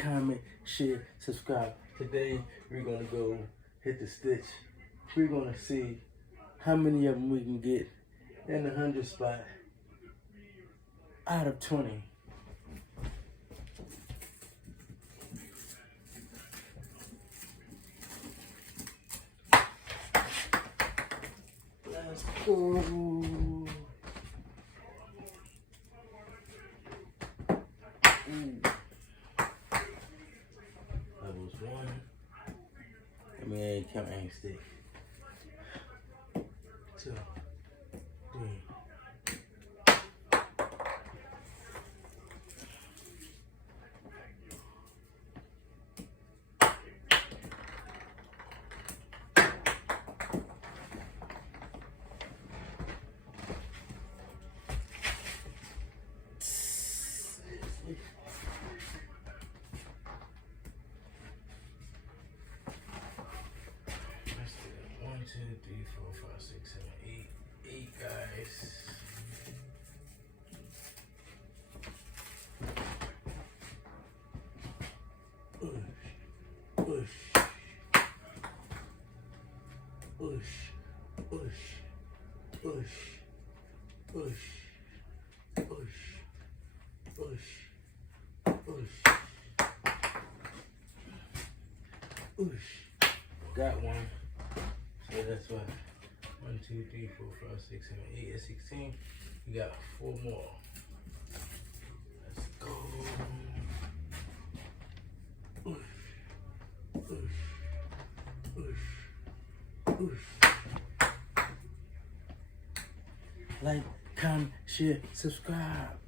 comment, share, subscribe. Today we're gonna go hit the stitch. We're gonna see how many of them we can get in the 100 spot out of 20. Let's go. That was one. I mean, I ain't count any stick. 2, 3. Let's do it. 1, 2, 3, 4, 5, 6, 7, 8. 8 guys. Push. Got one. So that's what. 1, 2, 3, 4, 5, 6, 7, 8. That's 16. We got 4 more. Let's go. Like, comment, share, subscribe.